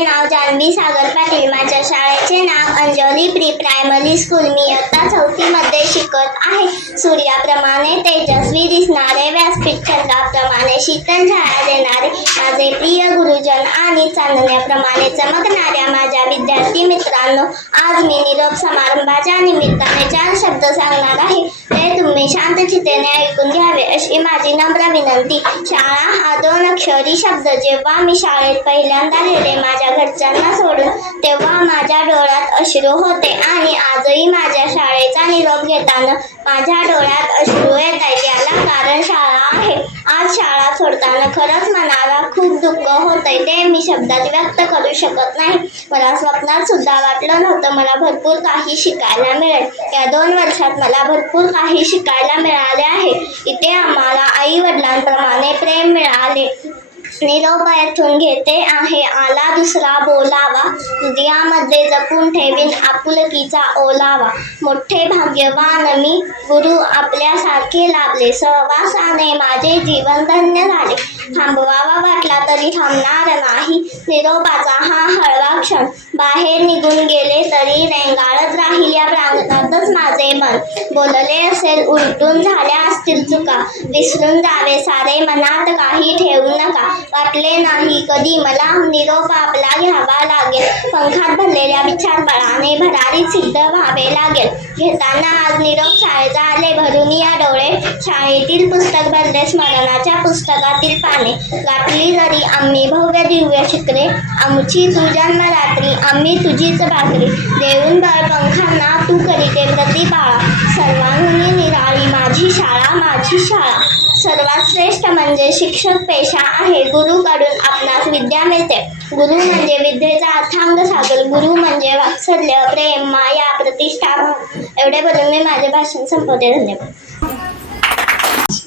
नाव जान्हवी सागर पाटील. माझ्या शाळेचे नाव अंजली प्री प्रायमरी स्कूल. मी इयत्ता चौथीमध्ये शिकत आहे. सूर्याप्रमाणे तेजस्वी दिसणारे व्यासपीठ चंद्राप्रमाणे शीतल छाया देणारे माझे प्रिय गुरुजन आणि चांदण्याप्रमाणे चमकणाऱ्या माझ्या विद्यार्थी मित्रांनो आज मी निरोप समारंभाच्या निमित्ताने चार शब्द सांगणार आहे. ते तुम्ही शांत चितेने ऐकून घ्यावे अशी माझी नम्र विनंती. शाळा हा दोन अक्षरी शब्द. जेव्हा मी शाळेत पहिल्यांदा गेले माझ्या माझ्या घरच्यांना सोडून तेव्हा माझ्या डोळ्यात अश्रू होते. आणि आजही माझ्या शाळेचा निरोप घेताना माझ्या डोळ्यात अश्रू येत आहेत. याला कारण शाळा आहे. आज शाळा सोडताना खरंच मनाला खूप दुःख होतंय. ते मी शब्दात व्यक्त करू शकत नाही. मला स्वप्नात सुद्धा वाटलं नव्हतं मला भरपूर काही शिकायला मिळेल. या दोन वर्षात मला भरपूर काही शिकायला मिळाले आहे. इथे आम्हाला आई वडिलांप्रमाणे प्रेम मिळाले. निरोप येथून घेते आहे. आला दुसरा बोलावा. हृदयामध्ये जपून ठेवीन आपुलकीचा ओलावा. मोठे भाग्यवान मी गुरु आपल्यासारखे लाभले. सहवासाने माझे जीवन धन्य झाले. थांबवावा वाटला तरी थांबणार नाही. निरोपाचा हा हळवा क्षण. बाहेर निघून गेले तरी रेंगाळत राहील या प्रांगणातच माझे मन बोलले असेल उलटून झाल्या असतील चुका. विसरून जावे सारे मनात काही ठेवू नका. वाटले नाही कधी मला निरोप आपला घ्यावा लागेल. पंखात भरलेल्या विचारबळाने भरारी सिद्ध व्हावे लागेल. घेताना आज निरोप शाळेचा आले भरून या डोळे. शाळेतील पुस्तक भरले स्मरणाच्या पुस्तकातील पाने. गाठली जरी आम्ही भव्य दिव्य शिकले आमची तू जन्मरात्री आम्ही तुझीच भाकरी. देऊन बळ पंखांना तू करीते प्रतिबाळा सर्वांनी निराळी माझी शाळा माझी शाळा. सर्वात श्रेष्ठ म्हणजे शिक्षक पेशा आहे. गुरुकडून आपणास विद्या मिळते. गुरु म्हणजे विद्येचा अथांग सागर गुरु म्हणजे वात्सल्य प्रेम माया प्रतिष्ठा एवढे बोलून मी माझे भाषण संपवते. धन्यवाद.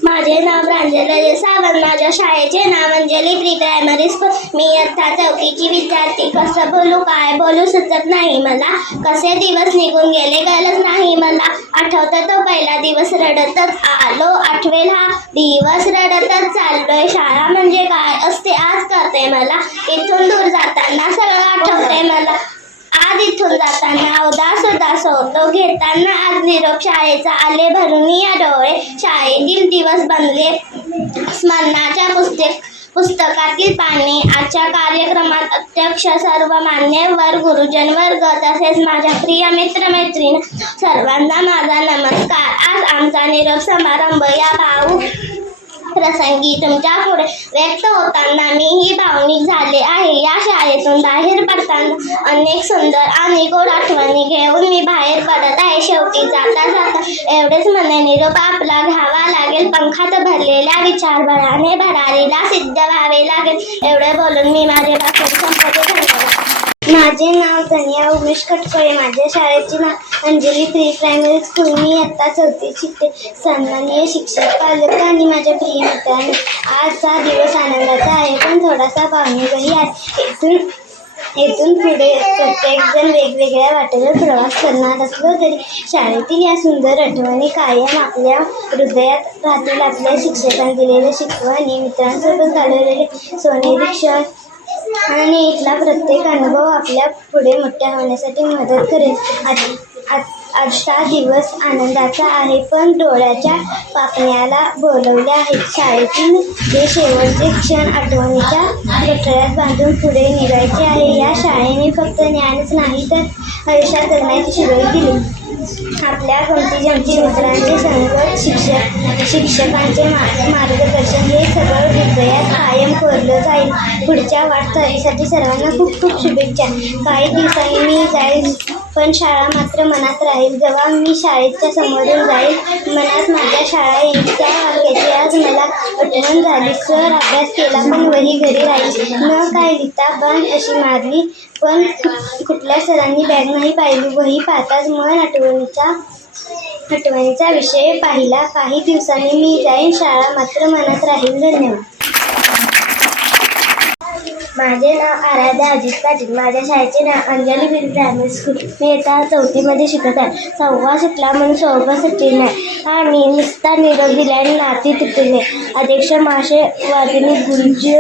माझे नाव प्रांजली सावंत. माझ्या शाळेचे नाव अंजली प्री प्रायमरी स्कूल. मी इयत्ता चौकीची विद्यार्थी. कसं बोलू काय बोलू सुचत नाही मला. कसे दिवस निघून गेले कळलंच नाही मला. आठवतं तो पहिला दिवस रडतच आलो. आठवेल हा दिवस रडतच चाललोय. शाळा म्हणजे काय असते आज कळते मला. इथून दूर जाताना सगळं आठवते मला. जाताना उदास उदास होतो. घेताना आज निरोप शाळेचा आले भरून या डोळे शाळेतील दिवस बनले. स्मरणाच्या पुस्तक पुस्तकातील पाने आजच्या कार्यक्रमात अध्यक्ष सर्व मान्यवर गुरुजन वर्ग तसेच माझ्या प्रिय मित्रमैत्रीण सर्वांना माझा नमस्कार. आज आमचा निरोप समारंभ या भाऊ प्रसंगी तुमच्यापुढे व्यक्त होताना मीही भावनिक झाले आहे. या शाळेतून बाहेर पडताना अनेक सुंदर आणि गोड आठवणी घेऊन मी बाहेर पडत आहे. शेवटी जाता जाता एवढेच मने निरोप आपला घ्यावा लागेल. पंखात भरलेल्या विचारभराने भरारीला सिद्ध व्हावे लागेल. एवढे बोलून मी माझे भाषण संपवले धन्यवाद. माझे नाव तनिया उमेश कटकळे. माझ्या शाळेचे नाव अंजली प्री प्रायमरी स्कूल मी आत्ता चौथी शिकते. सन्माननीय शिक्षक पालक आणि माझ्या प्रिय मित्रांनी आजचा दिवस आनंदाचा आहे पण थोडासा भावनिकही आहे. इथून येथून पुढे प्रत्येकजण वेगवेगळ्या वाटेवर प्रवास करणार असलो तरी शाळेतील या सुंदर आठवणी कायम आपल्या हृदयात राहतील. आपल्या शिक्षकांनी दिलेल्या शिकवणी मित्रांसोबत घालवलेले सोनेरी क्षण आणि इथला प्रत्येक अनुभव आपल्या पुढे मोठ्या होण्यासाठी मदत करेल आज आजचा दिवस आनंदाचा आहे पण डोळ्याच्या पापण्याला बोलवले आहेत शाळेतील जे शेवटचे क्षण आठवणीच्या गठळ्यात बांधून पुढे निघायचे आहे या शाळेने फक्त ज्ञानच नाही तर आयुष्यात जगण्याची शिकवण दिली आपल्या गमती जमती मित्रांचे संगत शिक्षक शिक्षकांचे मा- मार्गदर्शन हे सगळं हृदयात कायम कोरलं जाईल. पुढच्या वाटचालीसाठी सर्वांना खूप खूप शुभेच्छा. काही दिवसांनी मी जाईल. पण शाळा मात्र मनात राहील. जेव्हा मी शाळेच्या समोरून जाईल मनात माझ्या शाळा येईल त्या वाक्याची आज मला आठवण झाली. सर अभ्यास केला पण वही घरी राहील. न काय लिहिता पण अशी मारली. पण कुठल्या सरांनी बॅग नाही पाहिली. वही पाहताच मन आठवणीचा आठवणीचा विषय पाहिला. काही दिवसांनी मी जाईन. शाळा मात्र मनात राहील. धन्यवाद. माझे नाव आराध्या अजित पाटील. माझ्या शाळेचे नाव अंजली बिल प्रायमरी स्कूल मी येता चौथीमध्ये शिकत आहे. सव्वा सुटला म्हणून सोबत सुटली नाही. आणि नुसता निरोप आणि नाती तुटीने अध्यक्ष माशे वादिनी गुरुजी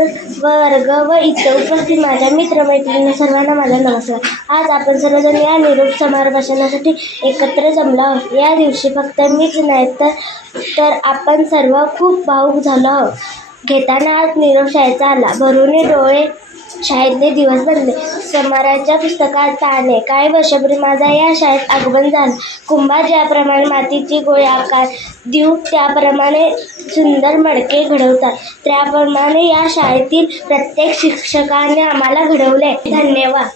वर्ग व इतर उपस्थित माझ्या मित्रमैत्रिणी सर्वांना माझा नमस्कार. आज आपण सर्वजण या निरोप समारभाषणासाठी एकत्र जमलो आहोत. या दिवशी फक्त मीच नाही तर तर आपण सर्व खूप भाऊक झालो आहोत. घेताना आज निरोप शाळेचा आला. भरून डोळे शाळेतले दिवस बनले समाराच्या पुस्तकात ताणे काही वर्षापूर्वी माझा या शाळेत आगमन झालं? कुंभा ज्याप्रमाणे मातीची गोळी आकार देऊ त्याप्रमाणे सुंदर मडके घडवतात. त्याप्रमाणे या शाळेतील प्रत्येक शिक्षकाने आम्हाला घडवले धन्यवाद.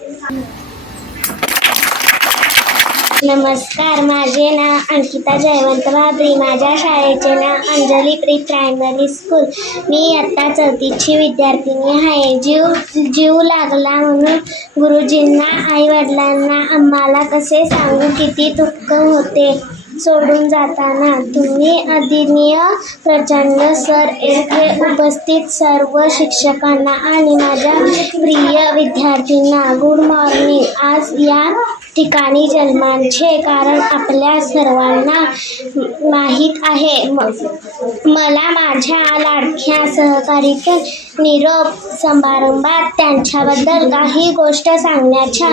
नमस्कार माझे नाव अंकिता जयवंत बाबरी. माझ्या शाळेचे नाव अंजली प्री प्रायमरी स्कूल मी आत्ता चौथीची विद्यार्थिनी आहे. जीव जीव लागला म्हणून गुरुजींना आई वडिलांना आम्हाला कसे सांगू? किती दुःख होते सोडून जाताना. तुम्ही आदरणीय प्रचंड सर येथे उपस्थित सर्व शिक्षकांना आणि माझ्या प्रिय विद्यार्थ्यांना गुड मॉर्निंग. आज या ठिकाणी जन्माचे कारण आपल्या सर्वांना माहीत आहे. म- मला माझ्या लाडक्या सहकारीच्या निरोप समारंभात त्यांच्याबद्दल काही गोष्ट सांगण्याच्या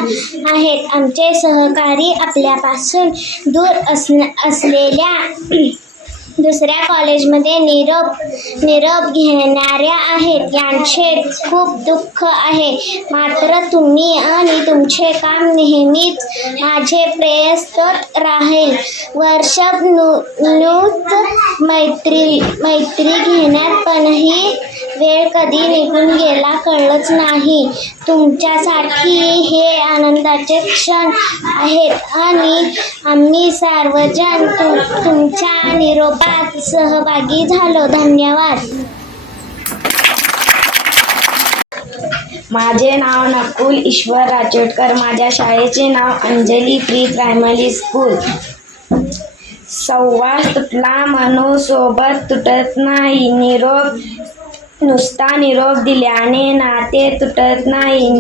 आहेत. आमचे सहकारी आपल्यापासून दूर असण असलेल्या दुसऱ्या कॉलेजमध्ये निरोप निरोप घेणाऱ्या आहेत. यांचे खूप दुःख आहे. मात्र तुम्ही आणि तुमचे काम नेहमीच माझे प्रेयस्तोत राहील. वर्षभ नु नुच मैत्री मैत्री घेण्यात पणही वेळ कधी निघून गेला कळलंच नाही. तुमच्यासाठी हे आनंदाचे क्षण आहेत आणि आम्ही सार्वजन तु- तुमच्या निरोपात सहभागी झालो. धन्यवाद. माझे नाव नकुल ईश्वर राजोटकर माझ्या शाळेचे नाव अंजली प्री प्रायमरी स्कूल. संवाद तुटला म्हणून सोबत तुटत नाही. निरोप नुसता निरोप दिल्याने नाते तुटत नाही.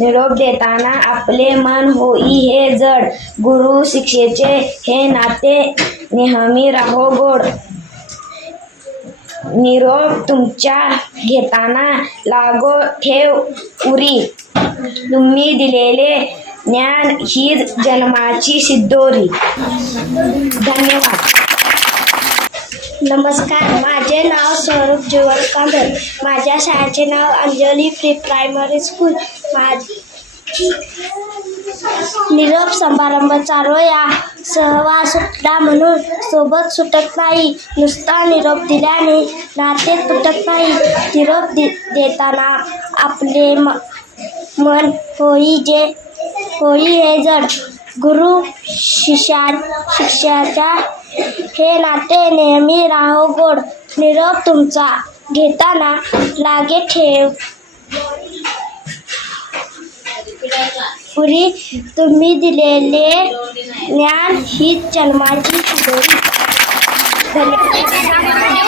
निरोप देताना आपले मन होई हे जड. गुरु शिक्षेचे हे नाते नेहमी राहो गोड. निरोप तुमच्या घेताना लागो ठेव उरी. तुम्ही दिलेले ज्ञान ही जन्माची सिद्धोरी. धन्यवाद. नमस्कार माझे नाव स्वरूप जीवन कांबळ. माझ्या शाळेचे नाव अंजली प्री प्रायमरी स्कूल. माझ निरोप समारंभ चालू या. सहवा सुटला म्हणून सोबत सुटत नाही. नुसता निरोप दिल्याने नाते तुटत नाही. निरोप दे देताना आपले म मन होई जे होई हे जड. गुरु शिष्या शिष्याच्या हे नाते नेहमी राहो गोड. निरोप तुमचा. घेताना लागे ठेव. पुरी तुम्ही दिलेले ज्ञान ही जन्माची धन्यवाद.